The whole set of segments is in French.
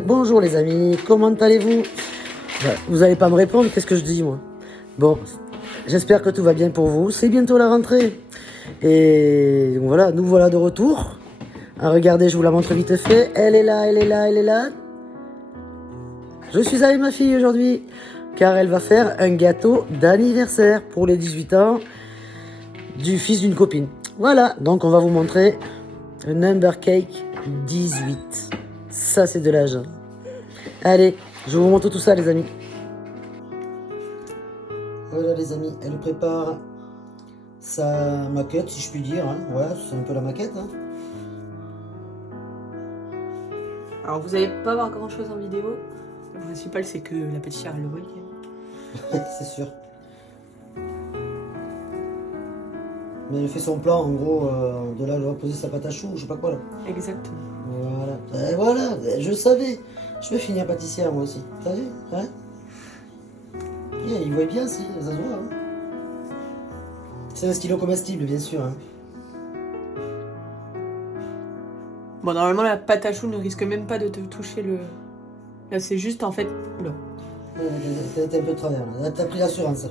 Bonjour les amis, comment allez-vous? Vous n'allez pas me répondre, qu'est-ce que je dis moi? Bon, j'espère que tout va bien pour vous. C'est bientôt la rentrée. Et donc voilà, nous voilà de retour. Ah, regardez, je vous la montre vite fait. Elle est là, elle est là, elle est là. Je suis avec ma fille aujourd'hui, car elle va faire un gâteau d'anniversaire pour les 18 ans du fils d'une copine. Voilà, donc on va vous montrer un number cake 18. Ça, c'est de l'âge. Allez, je vous montre tout ça, les amis. Voilà, les amis, elle prépare sa maquette, si je puis dire. Hein. Ouais, c'est un peu la maquette. Hein. Alors, vous n'allez pas voir grand-chose en vidéo. Le principal, c'est que la pâtissière, elle le voit. C'est sûr. Mais elle fait son plan, en gros, de là, elle va poser sa pâte à choux, je sais pas quoi, là. Exactement. Voilà. Et voilà, je savais. Je vais finir pâtissière, moi aussi. T'as vu, hein? Yeah, il voit bien, si, ça se voit. Hein. C'est un stylo comestible, bien sûr. Hein. Bon, normalement, la pâte à choux ne risque même pas de te toucher le... Là, c'est juste, en fait... Oula. T'as été un peu de travers, là. T'as pris l'assurance, là.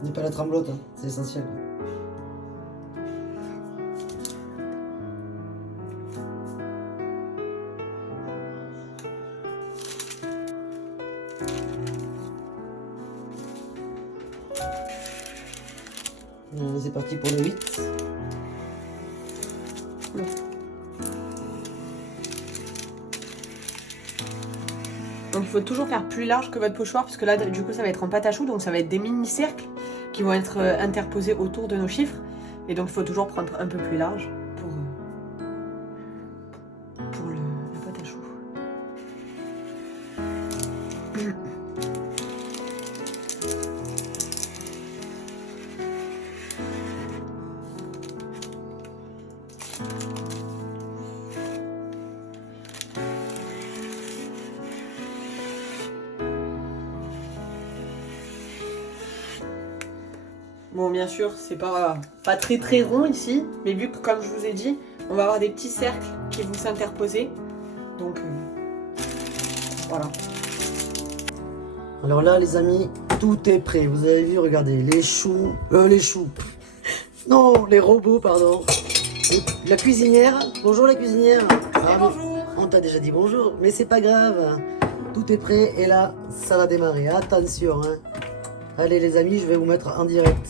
N'est pas la tremblote, hein. C'est essentiel. C'est parti pour le 8. Oula. Donc, il faut toujours faire plus large que votre pochoir, parce que là, du coup, ça va être en pâte à choux, donc ça va être des mini-cercles qui vont être interposés autour de nos chiffres. Et donc, il faut toujours prendre un peu plus large pour la pâte à choux. Bon, bien sûr, c'est pas très rond ici, mais vu que, comme je vous ai dit, on va avoir des petits cercles qui vont s'interposer. Donc, voilà. Alors là, les amis, tout est prêt. Vous avez vu, regardez, les choux. Non, les robots, pardon. La cuisinière. Bonjour, la cuisinière. Bonjour. On t'a déjà dit bonjour, mais c'est pas grave. Tout est prêt et là, ça va démarrer. Attention, hein. Allez, les amis, je vais vous mettre en direct.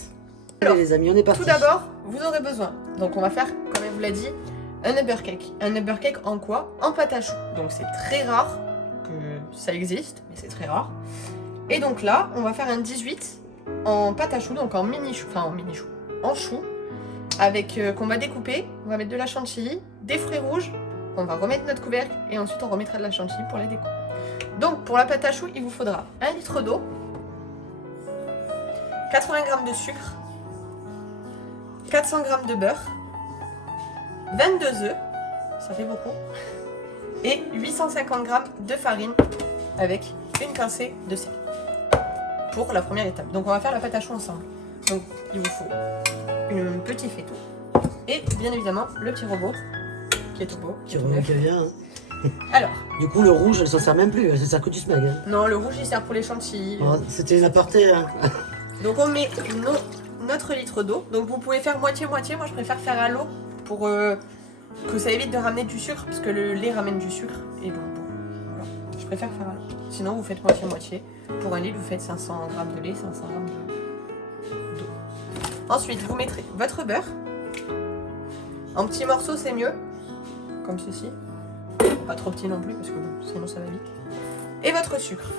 Alors, allez, les amis, on est parti. Tout d'abord, vous aurez besoin. Donc, on va faire, comme elle vous l'a dit, un number cake. Un number cake en quoi? En pâte à choux. Donc, c'est très rare que ça existe, mais c'est très rare. Et donc là, on va faire un 18 en pâte à choux, donc en mini-chou, en chou, avec qu'on va découper. On va mettre de la chantilly, des fruits rouges, on va remettre notre couvercle et ensuite on remettra de la chantilly pour la déco. Donc pour la pâte à choux, il vous faudra 1 litre d'eau, 80 g de sucre, 400 g de beurre, 22 œufs, ça fait beaucoup, et 850 g de farine avec une pincée de sel pour la première étape. Donc on va faire la pâte à choux ensemble. Donc il vous faut un petit faitout et bien évidemment le petit robot qui est tout beau. Qui revient, qui vient. Hein. Alors. Du coup, le rouge, elle s'en sert même plus. Elle se sert que du smeg. Hein. Non, le rouge il sert pour les chantilly. Oh, c'était une aparté. Hein. Donc on met notre litre d'eau. Donc vous pouvez faire moitié-moitié. Moi je préfère faire à l'eau pour que ça évite de ramener du sucre parce que le lait ramène du sucre. Et donc bon, voilà. Je préfère faire à l'eau. Sinon vous faites moitié-moitié. Pour un litre vous faites 500 g de lait, 500 g d'eau. Ensuite vous mettrez votre beurre. En petits morceaux c'est mieux. Comme ceci. Pas trop petit non plus parce que bon, sinon ça va vite. Et votre sucre.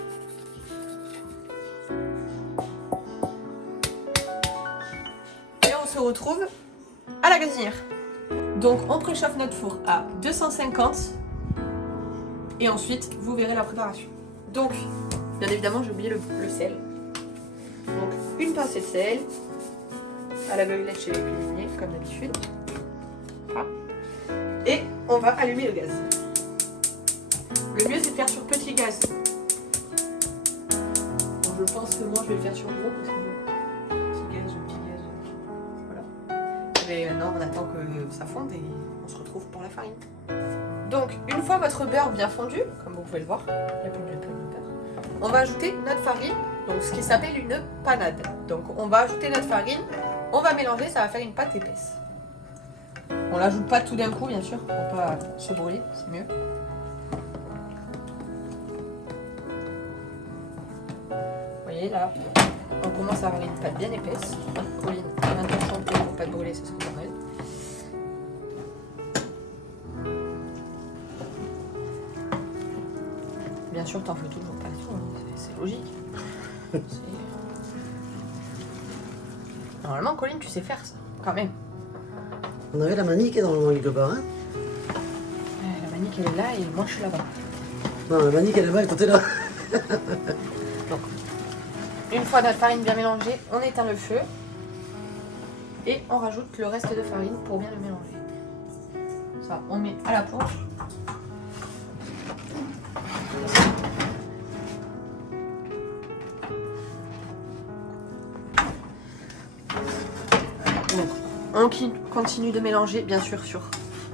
Et on se retrouve à la gazinière. Donc on préchauffe notre four à 250 et ensuite vous verrez la préparation. Donc bien évidemment j'ai oublié le sel. Donc une pincée de sel à la goélette chez les cuisiniers comme d'habitude. Voilà. Et on va allumer le gaz. Le mieux c'est de faire sur petit gaz. Donc, je pense que moi je vais le faire sur gros parce que petit gaz. Voilà. Et maintenant, on attend que ça fonde et on se retrouve pour la farine. Donc, une fois votre beurre bien fondu, comme vous pouvez le voir, il n'y a plus de beurre, on va ajouter notre farine, donc ce qui s'appelle une panade. Donc, on va ajouter notre farine, on va mélanger, ça va faire une pâte épaisse. On l'ajoute pas tout d'un coup, bien sûr, pour pas se brûler, c'est mieux. Vous voyez là, on commence à avoir une pâte bien épaisse. Colline, attention pour pas te brûler, ça serait pas mal. Bien sûr, t'en fais toujours pas tout, hein, c'est logique. Normalement, Colline, tu sais faire ça, quand même. On avait la manie qui est normalement quelque part, hein. La manique, elle est là et moi, je suis là-bas. Non, la manie qui est là-bas et toi t'es là. Donc, une fois notre farine bien mélangée, on éteint le feu et on rajoute le reste de farine pour bien le mélanger. Ça, on met à la poche. Donc, on continue de mélanger, bien sûr, sur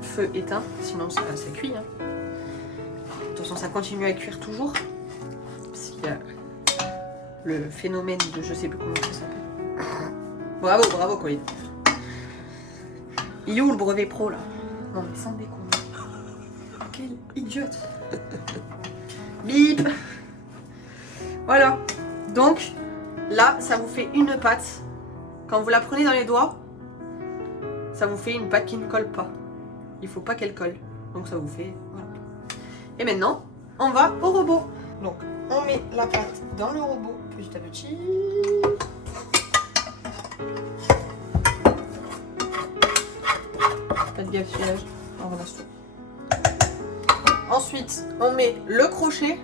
feu éteint, sinon ça cuit. Hein. De toute façon, ça continue à cuire toujours. Parce qu'il y a le phénomène de je sais plus comment ça s'appelle. Bravo, bravo, Colline. Il est où le brevet pro là? Non, mais sans déconner. Quelle idiote. Bip. Voilà. Donc, là, ça vous fait une pâte. Quand vous la prenez dans les doigts, ça vous fait une pâte qui ne colle pas. Il faut pas qu'elle colle. Donc ça vous fait... Voilà. Et maintenant, on va au robot. Donc, on met la pâte dans le robot petit à petit. Pas de gaspillage. On ramasse tout. Ensuite, on met le crochet.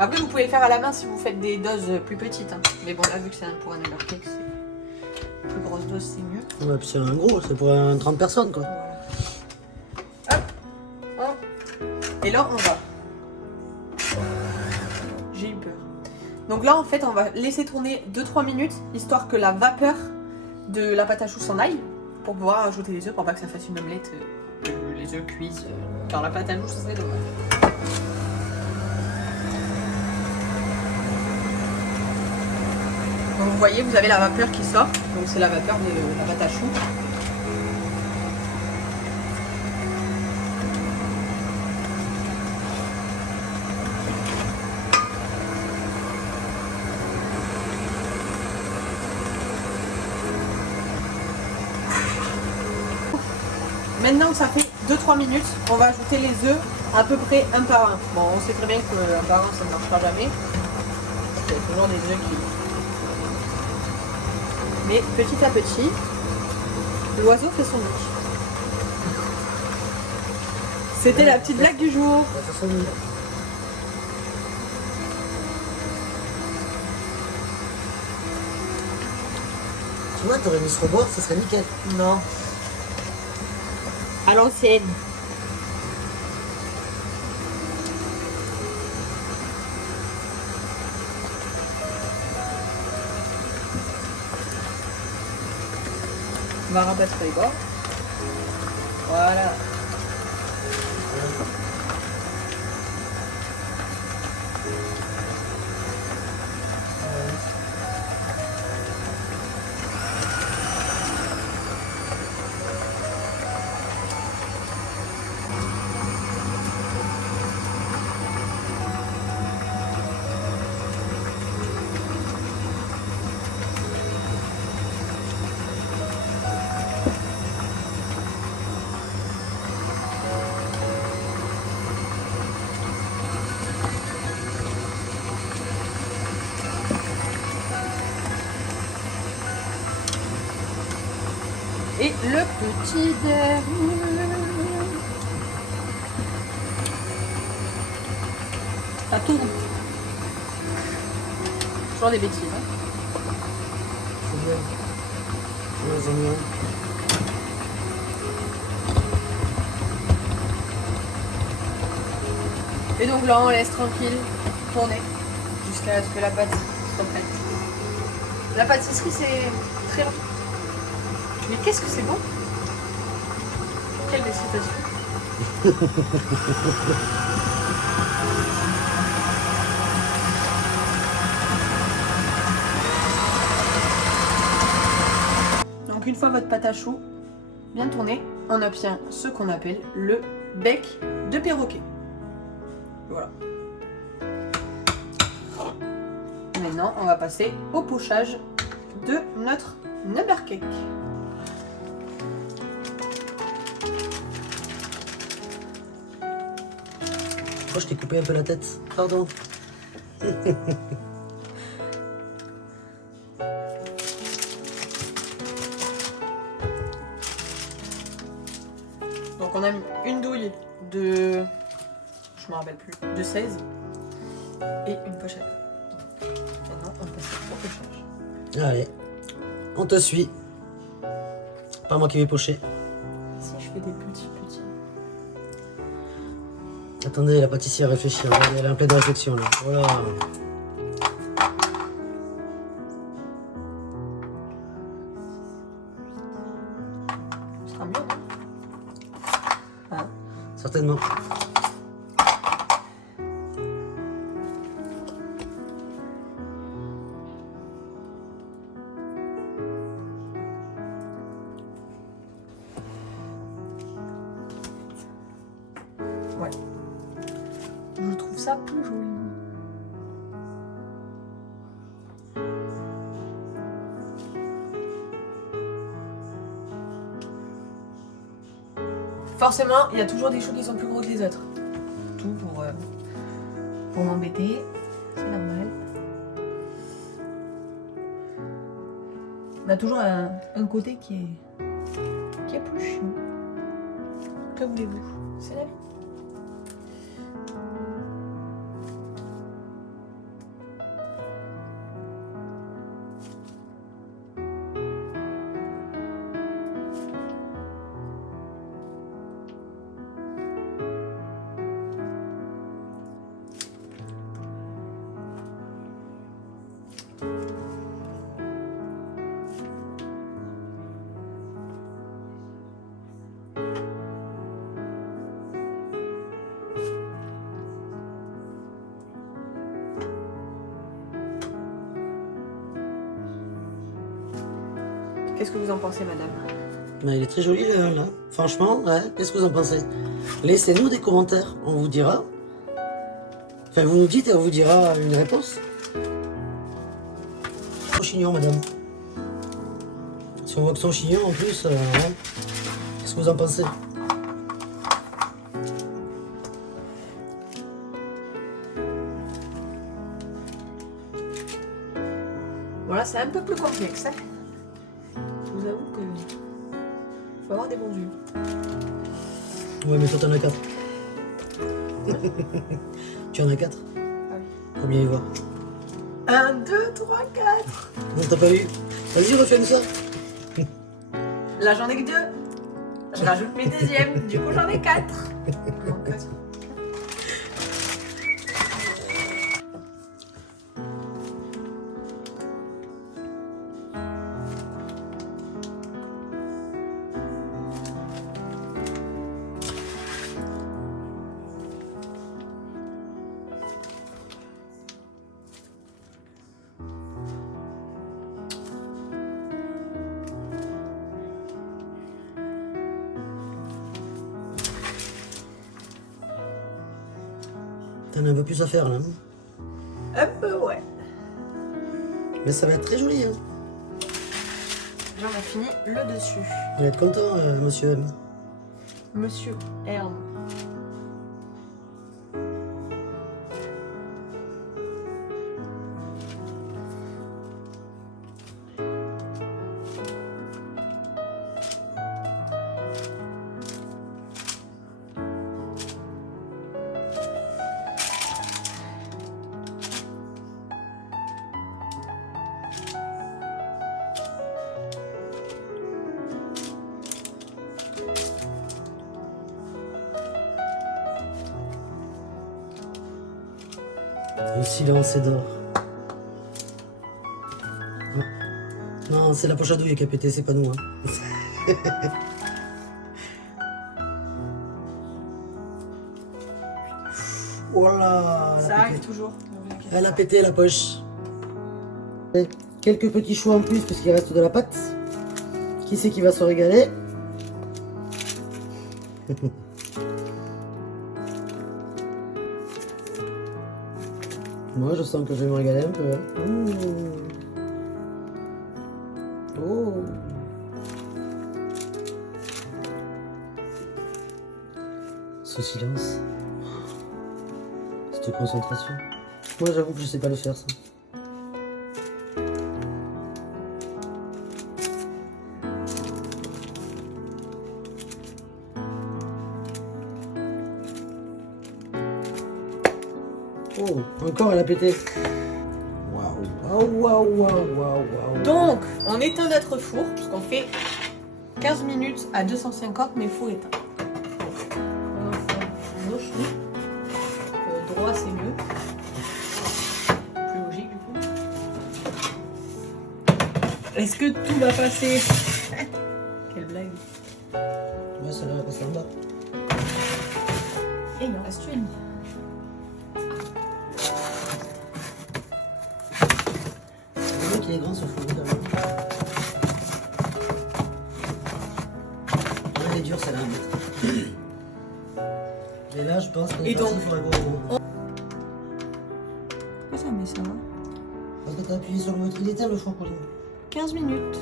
Après, vous pouvez le faire à la main si vous faites des doses plus petites. Hein. Mais bon, là, vu que c'est pour un Ever Cake, c'est plus grosse dose, c'est mieux. Ouais, puis c'est un gros, c'est pour 30 personnes quoi. Voilà. Hop. Et là, on va. J'ai eu peur. Donc là, en fait, on va laisser tourner 2-3 minutes, histoire que la vapeur de la pâte à choux s'en aille, pour pouvoir ajouter les œufs, pour pas que ça fasse une omelette, les œufs cuisent dans la pâte à choux, ça serait dommage. Donc vous voyez, vous avez la vapeur qui sort, donc c'est la vapeur de la pâte à choux. Maintenant que ça fait 2-3 minutes, on va ajouter les œufs à peu près un par un. Bon, on sait très bien qu'un par un ça ne marchera jamais. Il y a toujours des œufs qui... Mais petit à petit, l'oiseau fait son nid. C'était la petite blague du jour. Tu vois, t'aurais mis ce robot, ça serait nickel. Non. À l'ancienne. On va rabattre les bords. Voilà. Et le petit dernier. Ça tourne. Toujours des bêtises. Hein. C'est bien. Ouais, c'est bien. Et donc là, on laisse tranquille tourner jusqu'à ce que la pâte soit prête. La pâtisserie, c'est très long. Mais qu'est-ce que c'est bon? Quelle excitation. Donc une fois votre pâte à choux bien tournée, on obtient ce qu'on appelle le bec de perroquet. Voilà. Maintenant, on va passer au pochage de notre number cake. Oh, je t'ai coupé un peu la tête, pardon. Donc on a mis une douille de, je me rappelle plus, de 16 et une pochette. Maintenant on passe au pochage. Allez, on te suit. Pas moi qui vais pocher. Si je fais des petits. Attendez, la pâtissière réfléchit. Elle est en pleine réflexion là. Voilà. Ce sera mieux, non? Hein? Certainement. Ouais. Je trouve ça plus joli. Forcément, il y a toujours des choux qui sont plus gros que les autres. Tout pour m'embêter, c'est normal. On a toujours un côté qui est plus chiant. Que voulez-vous? C'est la vie. Qu'est-ce que vous en pensez, madame? Mais il est très joli là. Franchement, ouais. Qu'est-ce que vous en pensez? Laissez-nous des commentaires, on vous dira. Enfin, vous nous dites et on vous dira une réponse. Trop chignon, madame. Si on voit que son chignon en plus, ouais. Qu'est-ce que vous en pensez? Voilà, c'est un peu plus complexe. Hein, je vous avoue que faut avoir des bons yeux. Ouais, mais toi t'en as 4. Tu en as 4? Ah oui. Combien il voit? 1, 2, 3, 4. Non, t'as pas eu? Vas-y, refais-nous ça. Là, j'en ai que 2. Je rajoute mes deuxièmes. Du coup, j'en ai 4. T'en as un peu plus à faire là. Un peu, ouais. Mais ça va être très joli. Hein. J'en ai fini le dessus. Vous allez être content, monsieur M. Monsieur Herm. Le silence est d'or. Non, c'est la poche à douille qui a pété, c'est pas nous. Hein. Voilà. Ça arrive toujours. Elle a pété la poche. Et quelques petits choux en plus parce qu'il reste de la pâte. Qui c'est qui va se régaler? Moi je sens que je vais me régaler un peu. Hein. Oh. Ce silence. Cette concentration. Moi j'avoue que je sais pas le faire ça. Oh, encore elle a pété. Waouh, waouh, waouh, waouh, waouh. Donc, on éteint notre four, parce qu'on fait 15 minutes à 250, mais four éteint. On va faire un chaud. Droit, c'est mieux. Plus logique, du coup. Est-ce que tout va passer? Quelle blague. Ouais, ça va passer en bas. Et il en reste une. C'est vrai qu'il est grand ce four. Elle est dure celle-là. Et là, je pense qu'on est Et parti donc pour un gros gros. Pourquoi ça met ça va? Parce que t'as appuyé sur le bouton. Il éteint le four, Pauline. 15 minutes.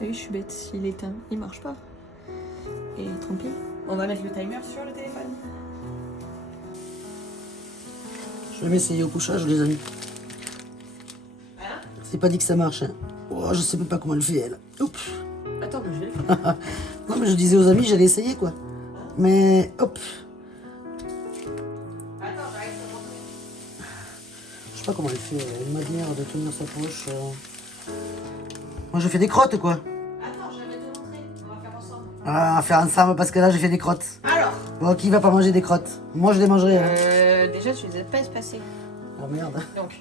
Oui, je suis bête. S'il éteint, il marche pas. Et tant pis. On va mettre le timer sur le téléphone. Je vais m'essayer au couchage, les amis. Hein? C'est pas dit que ça marche. Hein. Oh, je sais même pas comment elle fait, elle. Oups. Attends, je vais le faire. Non, mais je disais aux amis, j'allais essayer, quoi. Mais, hop. Attends, j'arrive à montrer. Je sais pas comment elle fait. Elle a une manière de tenir sa poche. Moi, je fais des crottes, quoi. Attends, je vais te montrer. On va faire ensemble. Ah, faire ensemble, parce que là, j'ai fait des crottes. Alors, Bon, qui va pas manger des crottes? Moi, je les mangerai. Hein. déjà, tu les as pas espacées. Oh, merde. Donc,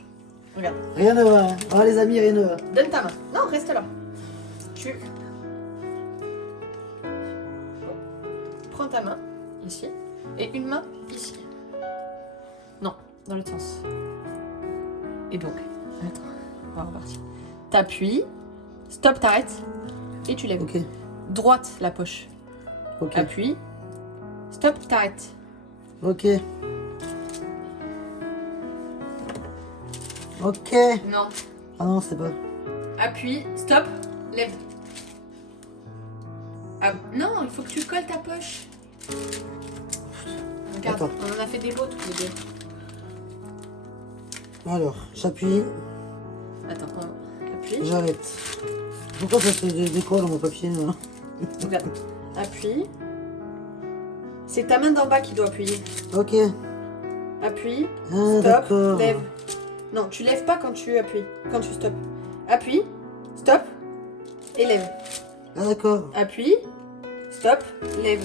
regarde. Rien ne va. Hein. Oh, les amis, rien ne va. Donne ta main. Non, reste là. Tu prends ta main ici et une main ici. Non, dans l'autre sens. Et donc, attends, on va repartir. T'appuies, stop, t'arrêtes et tu lèves. Ok. Droite la poche. Ok. Appuie, stop, t'arrêtes. Ok. Ok. Non. Ah non, c'est pas. Appuie, stop, lève. Ah, non, il faut que tu colles ta poche. Regarde, Attends. on en a fait des beaux tous les deux. Alors, j'appuie, Attends, on appuie. j'arrête. Pourquoi ça se décolle mon papier là? Regarde, appuie. C'est ta main d'en bas qui doit appuyer. Ok. Appuie, Ah, stop, d'accord. lève. Non, tu lèves pas quand tu appuies, quand tu stops. Appuie, stop, et lève. Ah, d'accord. Appuie, stop, lève.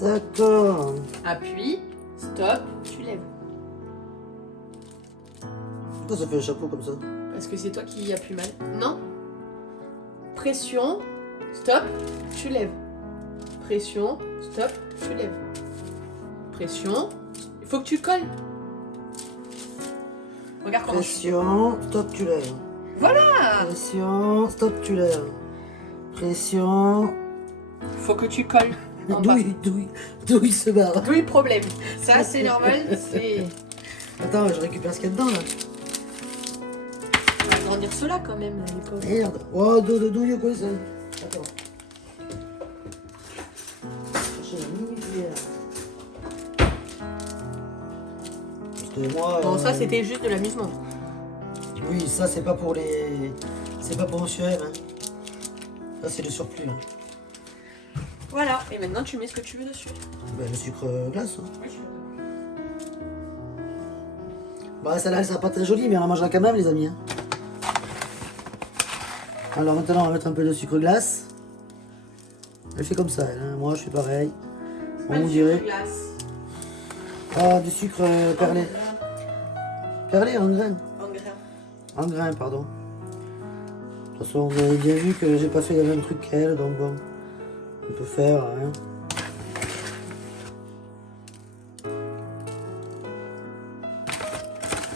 D'accord. Appuie, stop, tu lèves. Pourquoi ça fait un chapeau comme ça? Parce que c'est toi qui appuies mal. Non. Pression, stop, tu lèves. Pression, stop, tu lèves. Pression, il faut que tu colles. Regarde comment je fais. Pression, stop, tu lèves. Voilà. Pression, stop, tu lèves. Pression. Faut que tu colles. en bas. Douille se barre. D'où le problème. Ça, c'est normal. C'est. Attends, je récupère ce qu'il y a dedans là. On va agrandir cela quand même, les pauvres. Merde. Oh, douille quoi ça? Attends. Chercher la mini cuillère. Parce que moi. Bon, ça, c'était juste de l'amusement. Oui, ça c'est pas pour les. C'est pas pour Monsieur M. Hein. Ça c'est le surplus. Hein. Voilà. Et maintenant, tu mets ce que tu veux dessus. Ben, le sucre glace. Hein. Oui, Bah celle-là elle sera pas très jolie mais on la mangera quand même les amis. Hein. Alors maintenant on va mettre un peu de sucre glace. Elle fait comme ça elle, hein. Moi je fais pareil. On vous dirait. Ah du sucre perlé. Perlé en grain. En grain. En grain pardon. De toute façon, vous avez bien vu que j'ai pas fait le même truc qu'elle, donc bon, on peut faire, hein.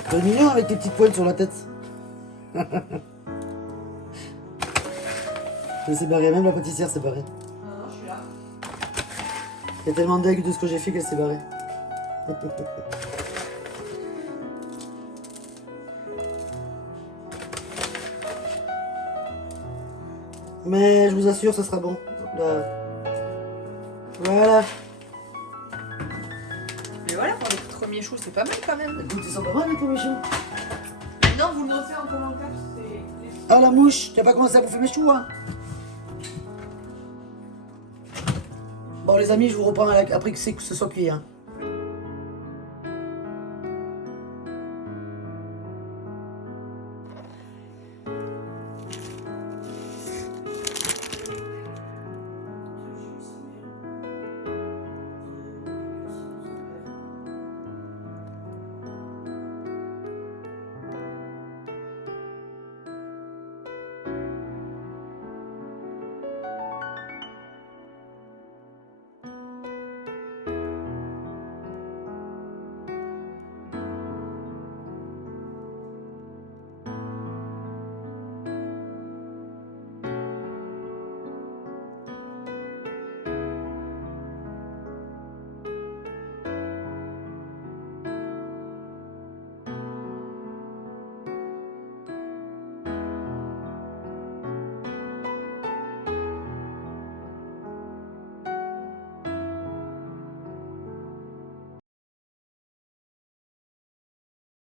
C'est mignon avec tes petites pointes sur la tête. Elle s'est barrée, même la pâtissière s'est barrée. Non, je suis là. Elle est tellement deg de ce que j'ai fait qu'elle s'est barrée. Mais je vous assure, ça sera bon. Là. Voilà. Mais voilà, pour les premiers choux, c'est pas mal quand même. Écoute, ils sont pas mal les premiers choux. Non, vous le notez en commentaire, c'est... Ah la mouche, tu as pas commencé à bouffer mes choux, hein? Bon les amis, je vous reprends après que ce soit cuit, hein.